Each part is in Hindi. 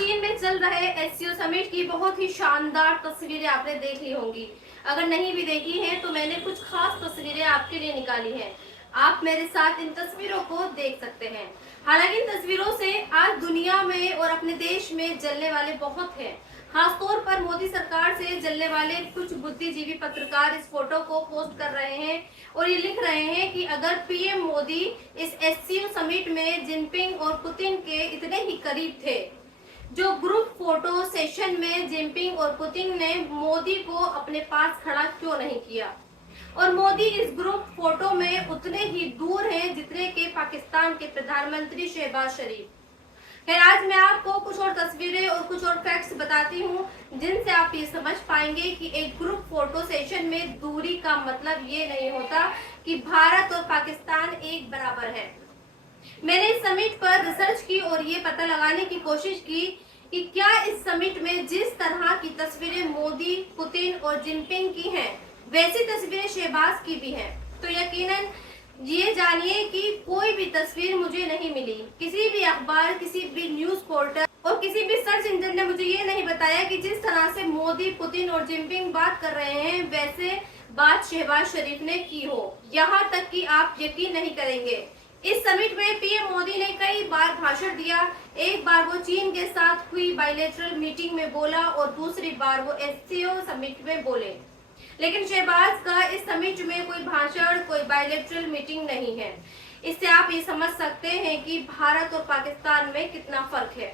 चीन में चल रहे एससीओ समिट की बहुत ही शानदार तस्वीरें आपने देख ली होंगी। अगर नहीं भी देखी हैं तो मैंने कुछ खास तस्वीरें आपके लिए निकाली हैं। आप मेरे साथ इन तस्वीरों को देख सकते हैं। हालांकि इन तस्वीरों से आज दुनिया में और अपने देश में जलने वाले बहुत हैं। खासतौर पर मोदी सरकार से जलने वाले कुछ बुद्धिजीवी पत्रकार इस फोटो को पोस्ट कर रहे हैं और ये लिख रहे हैं कि अगर पीएम मोदी इस एससीओ समिट में जिनपिंग और पुतिन के इतने ही करीब थे, जो ग्रुप फोटो सेशन में जिनपिंग और पुतिन ने मोदी को अपने पास खड़ा क्यों नहीं किया, और मोदी इस ग्रुप फोटो में उतने ही दूर हैं जितने के पाकिस्तान के प्रधानमंत्री शहबाज शरीफ। खैर, आज मैं आपको कुछ और तस्वीरें और कुछ और फैक्ट्स बताती हूँ जिनसे आप ये समझ पाएंगे कि एक ग्रुप फोटो सेशन में दूरी का मतलब ये नहीं होता कि भारत और पाकिस्तान एक बराबर है। मैंने इस समिट पर रिसर्च की और ये पता लगाने की कोशिश की कि क्या इस समिट में जिस तरह की तस्वीरें मोदी, पुतिन और जिनपिंग की हैं, वैसी तस्वीरें शहबाज की भी हैं। तो यकीनन ये जानिए कि कोई भी तस्वीर मुझे नहीं मिली। किसी भी अखबार, किसी भी न्यूज पोर्टल और किसी भी सर्च इंजन ने मुझे ये नहीं बताया कि जिस तरह से मोदी, पुतिन और जिनपिंग बात कर रहे हैं वैसे बात शहबाज शरीफ ने की हो। यहाँ तक कि आप यकीन नहीं करेंगे, इस समिट में पीएम मोदी ने कई बार भाषण दिया। एक बार वो चीन के साथ हुई बायलैटरल मीटिंग में बोला और दूसरी बार वो एससीओ समिट में बोले। लेकिन शहबाज का इस समिट में कोई भाषण, कोई बायलैटरल मीटिंग नहीं है। इससे आप ये समझ सकते हैं कि भारत और पाकिस्तान में कितना फर्क है।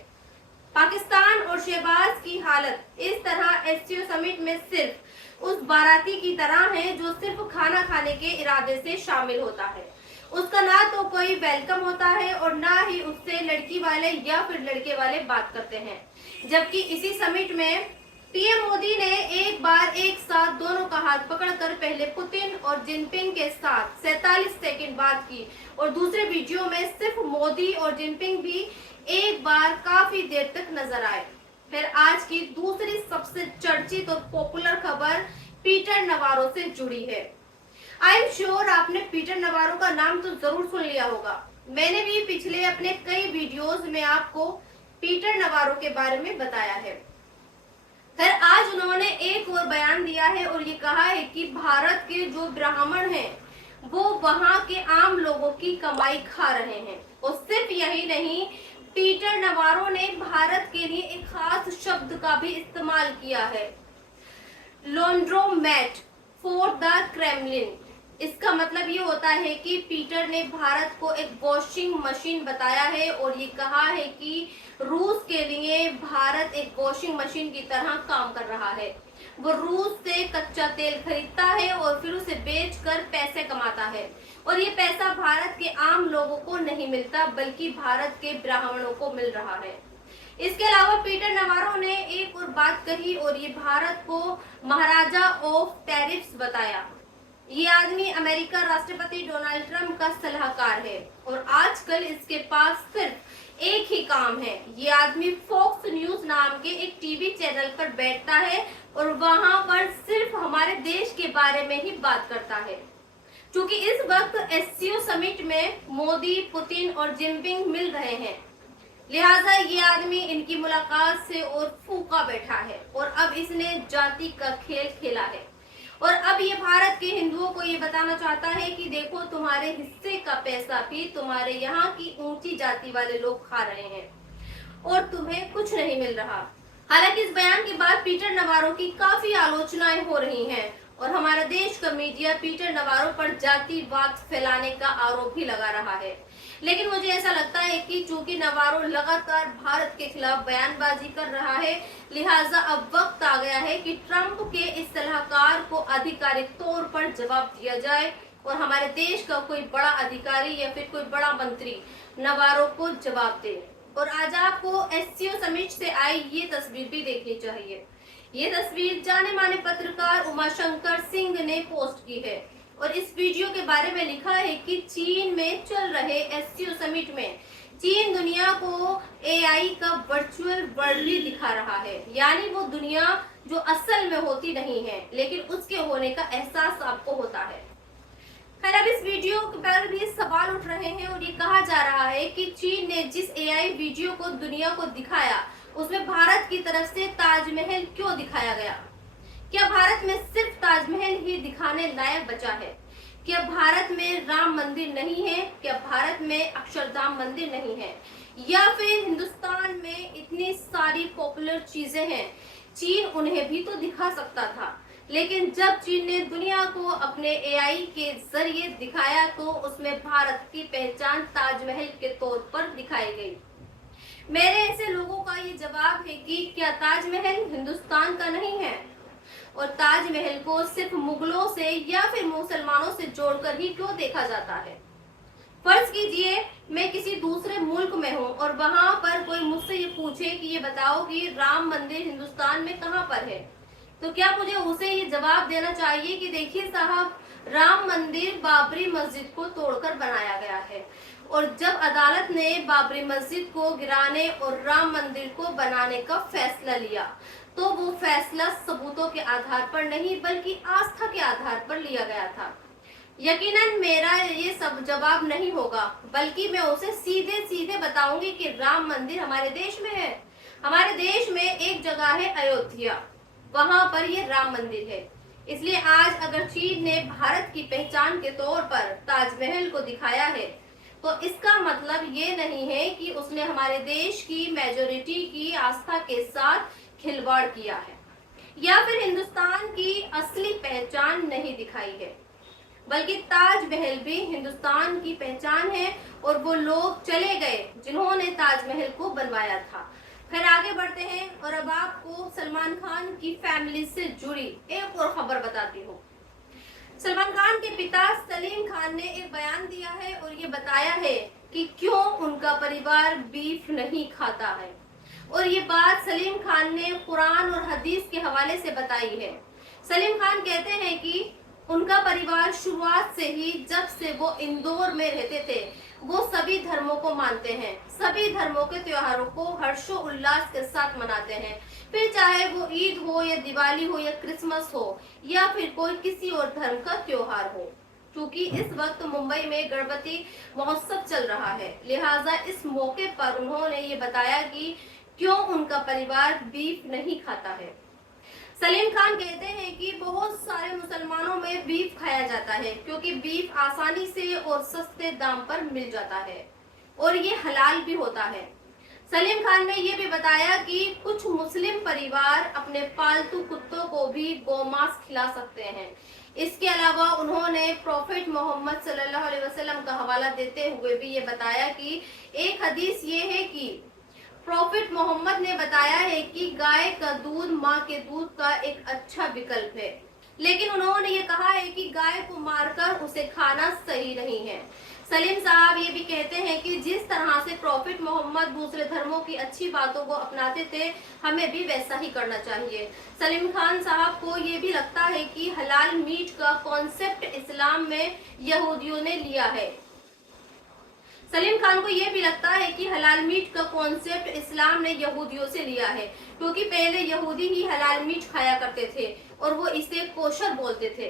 पाकिस्तान और शहबाज की हालत इस तरह एससीओ समिट में सिर्फ उस बाराती की तरह है जो सिर्फ खाना खाने के इरादे से शामिल होता है। उसका ना तो कोई वेलकम होता है और ना ही उससे लड़की वाले या फिर लड़के वाले बात करते हैं। जबकि इसी समिट में पीएम मोदी ने एक बार एक साथ दोनों का हाथ पकड़कर पहले पुतिन और जिनपिंग के साथ 47 सेकंड बात की और दूसरे वीडियो में सिर्फ मोदी और जिनपिंग भी एक बार काफी देर तक नजर आए। फिर आज की दूसरी सबसे चर्चित और पॉपुलर खबर पीटर नवारो से जुड़ी है। आई एम श्योर आपने पीटर नवारो का नाम तो जरूर सुन लिया होगा। मैंने भी पिछले अपने कई वीडियोस में आपको पीटर नवारो के बारे में बताया है। फिर आज उन्होंने एक और बयान दिया है और ये कहा है कि भारत के जो ब्राह्मण हैं वो वहां के आम लोगों की कमाई खा रहे हैं। और सिर्फ यही नहीं, पीटर नवारो ने भारत के लिए एक खास शब्द का भी इस्तेमाल किया है, लॉन्ड्रोमैट फॉर द क्रेमलिन। इसका मतलब ये होता है कि पीटर ने भारत को एक वॉशिंग मशीन बताया है और ये कहा है कि रूस के लिए भारत एक वॉशिंग मशीन की तरह काम कर रहा है। वो रूस से कच्चा तेल खरीदता है और फिर उसे बेचकर पैसे कमाता है और ये पैसा भारत के आम लोगों को नहीं मिलता बल्कि भारत के ब्राह्मणों को मिल रहा है। इसके अलावा पीटर नवारो ने एक और बात कही और ये भारत को महाराजा ऑफ टैरिफ्स बताया। ये आदमी अमेरिका राष्ट्रपति डोनाल्ड ट्रंप का सलाहकार है और आजकल इसके पास सिर्फ एक ही काम है। ये आदमी फॉक्स न्यूज नाम के एक टीवी चैनल पर बैठता है और वहां पर सिर्फ हमारे देश के बारे में ही बात करता है। क्योंकि इस वक्त एससीओ समिट में मोदी, पुतिन और जिनपिंग मिल रहे हैं, लिहाजा ये आदमी इनकी मुलाकात से और फूका बैठा है और अब इसने जाति का खेल खेला है और अब ये भारत के हिंदुओं को ये बताना चाहता है कि देखो, तुम्हारे हिस्से का पैसा भी तुम्हारे यहाँ की ऊंची जाति वाले लोग खा रहे हैं और तुम्हें कुछ नहीं मिल रहा। हालांकि इस बयान के बाद पीटर नवारो की काफी आलोचनाएं हो रही हैं और हमारा देश का मीडिया पीटर नवारो पर जातिवाद फैलाने का आरोप भी लगा रहा है। लेकिन मुझे ऐसा लगता है कि चूंकि नवारो लगातार भारत के खिलाफ बयानबाजी कर रहा है, लिहाजा अब वक्त आ गया है कि ट्रंप के इस सलाहकार को आधिकारिक तौर पर जवाब दिया जाए और हमारे देश का कोई बड़ा अधिकारी या फिर कोई बड़ा मंत्री नवारो को जवाब दे। और आज आपको एससीओ समिट से आई ये तस्वीर भी देखनी चाहिए। ये तस्वीर जाने माने पत्रकार उमाशंकर सिंह ने पोस्ट की है और इस वीडियो के बारे में लिखा है कि चीन में चल रहे एससीओ समिट में चीन दुनिया को एआई का वर्चुअल वर्ल्ड दिखा रहा है, यानी वो दुनिया जो असल में होती नहीं है लेकिन उसके होने का एहसास आपको होता है। खैर, अब इस वीडियो पर भी सवाल उठ रहे हैं और ये कहा जा रहा है कि चीन ने जिस एआई वीडियो को दुनिया को दिखाया उसमें भारत की तरफ से ताजमहल क्यों दिखाया गया? क्या भारत में सिर्फ ताजमहल ही दिखाने लायक बचा है? क्या भारत में राम मंदिर नहीं है? क्या भारत में अक्षरधाम मंदिर नहीं है? या फिर हिंदुस्तान में इतनी सारी पॉपुलर चीजें हैं, चीन उन्हें भी तो दिखा सकता था, लेकिन जब चीन ने दुनिया को अपने एआई के जरिए दिखाया तो उसमें भारत की पहचान ताजमहल के तौर पर दिखाई गई। मेरे ऐसे लोगों का ये जवाब है कि क्या ताजमहल हिंदुस्तान का नहीं है? और ताजमहल को सिर्फ मुगलों से या फिर मुसलमानों से जोड़कर ही क्यों देखा जाता है? फर्ज कीजिए मैं किसी दूसरे मुल्क में हूँ और वहां पर कोई मुझसे ये पूछे कि ये बताओ कि राम मंदिर हिंदुस्तान में कहाँ पर है, तो क्या मुझे उसे ये जवाब देना चाहिए कि देखिए साहब, राम मंदिर बाबरी मस्जिद को तोड़कर बनाया गया है, और जब अदालत ने बाबरी मस्जिद को गिराने और राम मंदिर को बनाने का फैसला लिया तो वो फैसला सबूतों के आधार पर नहीं बल्कि आस्था के आधार पर लिया गया था। यकीनन मेरा ये सब जवाब नहीं होगा, बल्कि मैं उसे सीधे सीधे बताऊंगी कि राम मंदिर हमारे देश में है। हमारे देश में एक जगह है अयोध्या, वहां पर ये राम मंदिर है। इसलिए आज अगर चीन ने भारत की पहचान के तौर पर ताजमहल को दिखाया है तो इसका मतलब ये नहीं है कि उसने हमारे देश की मेजोरिटी की आस्था के साथ खिलवाड़ किया है या फिर हिंदुस्तान की असली पहचान नहीं दिखाई है, बल्कि ताजमहल भी हिंदुस्तान की पहचान है और वो लोग चले गए जिन्होंने ताजमहल को बनवाया था। फिर आगे बढ़ते हैं और अब आपको सलमान खान की फैमिली से जुड़ी एक और खबर बताती हूँ। सलमान खान के पिता सलीम खान ने एक बयान दिया है और ये बताया है कि क्यों उनका परिवार बीफ नहीं खाता है, और ये बात सलीम खान ने कुरान और हदीस के हवाले से बताई है। सलीम खान कहते हैं कि उनका परिवार शुरुआत से ही, जब से वो इंदौर में रहते थे, वो सभी धर्मों को मानते हैं, सभी धर्मों के त्योहारों को हर्षोल्लास के साथ मनाते हैं, फिर चाहे वो ईद हो या दिवाली हो या क्रिसमस हो या फिर कोई किसी और धर्म का त्योहार हो। क्योंकि इस वक्त मुंबई में गणपति महोत्सव चल रहा है, लिहाजा इस मौके पर उन्होंने ये बताया कि क्यों उनका परिवार बीफ नहीं खाता है। सलीम खान कहते हैं कि बहुत सारे मुसलमानों में बीफ खाया जाता है क्योंकि बीफ आसानी से और सस्ते दाम पर मिल जाता है और ये हलाल भी होता है। सलीम खान ने ये भी बताया कि कुछ मुस्लिम परिवार अपने पालतू कुत्तों को भी गोमांस खिला सकते हैं। इसके अलावा उन्होंने प्रॉफेट मोहम्मद सल्लल्लाहु अलैहि वसल्लम का हवाला देते हुए भी ये बताया कि एक हदीस ये है कि प्रॉफेट मोहम्मद ने बताया है कि गाय का दूध माँ के दूध का एक अच्छा विकल्प है, लेकिन उन्होंने ये कहा है कि गाय को मारकर उसे खाना सही नहीं है। सलीम साहब ये भी कहते हैं कि जिस तरह से प्रॉफेट मोहम्मद दूसरे धर्मों की अच्छी बातों को अपनाते थे, हमें भी वैसा ही करना चाहिए। सलीम खान साहब को ये भी लगता है कि हलाल मीट का कॉन्सेप्ट इस्लाम में यहूदियों ने लिया है। सलीम खान को यह भी लगता है कि हलाल मीट का कॉन्सेप्ट इस्लाम ने यहूदियों से लिया है, क्योंकि पहले यहूदी ही हलाल मीट खाया करते थे और वो इसे कोशर बोलते थे।